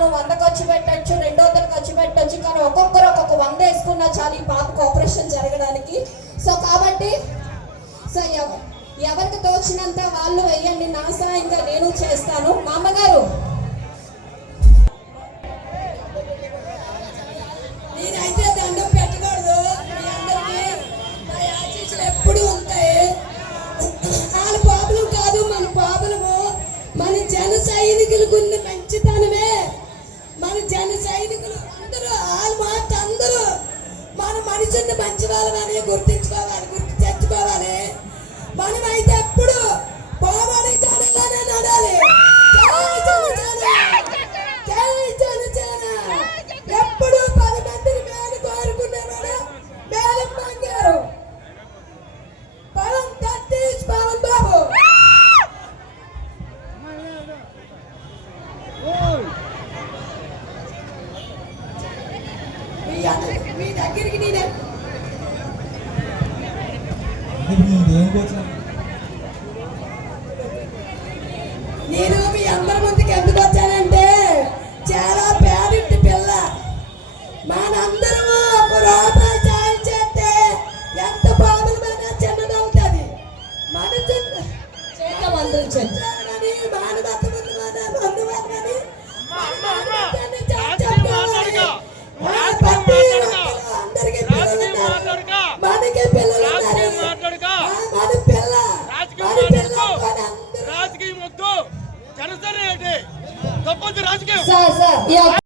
మనం 100 ఖర్చు పెట్టచ్చు, 200 ఖర్చు పెట్టచ్చు, కానీ ఒక్కొక్కరు ఒక్కొక్క 100 వేసుకున్నా చాలు ఈ పాపకు ఆపరేషన్ జరగడానికి. సో కాబట్టి సో ఎవరికి తోచినంత వాళ్ళు వెయ్యండి, నా సహాయంగా నేను చేస్తాను. మా అమ్మగారు నేనైతే దండం పెట్టకూడదు, మీ అందరికీ నా ఆశీస్సులు ఎప్పుడు ఉంటాయి. వాళ్ళ పాపలు కాదు మన పాపలము. మన జన సైనికులకు ఉన్న మంచితనమే, మన జన సైనికులు అందరూ వాళ్ళ మాట అందరూ మన మనుషుల్ని మంచి వాళ్ళని గుర్తించుకోవాలి, గుర్తు తెచ్చుకోవాలి. మనమైతే ఎప్పుడు పోవాలి జనగానే నడాలి. ఎప్పుడు 10 మందిని మేలు కోరుకునేవాడు మేలం మంగారు, పవన్ తత్తీష్ పవన్ బాబు. మీ దగ్గరికి నేనే నేను మీ అందరి ముందుకు ఎందుకు వచ్చానంటే, చాలా పేరింటి పిల్ల. మనందరము ఒక రూపాయి సాయం చేస్తే ఎంత బాబులమైనా చిన్నదవుతుంది. మన మనకి పిల్లలు మన పిల్ల రాజకీయం వద్దు, జనసేన ఏంటి తప్పొద్దు రాజకీయం. సార్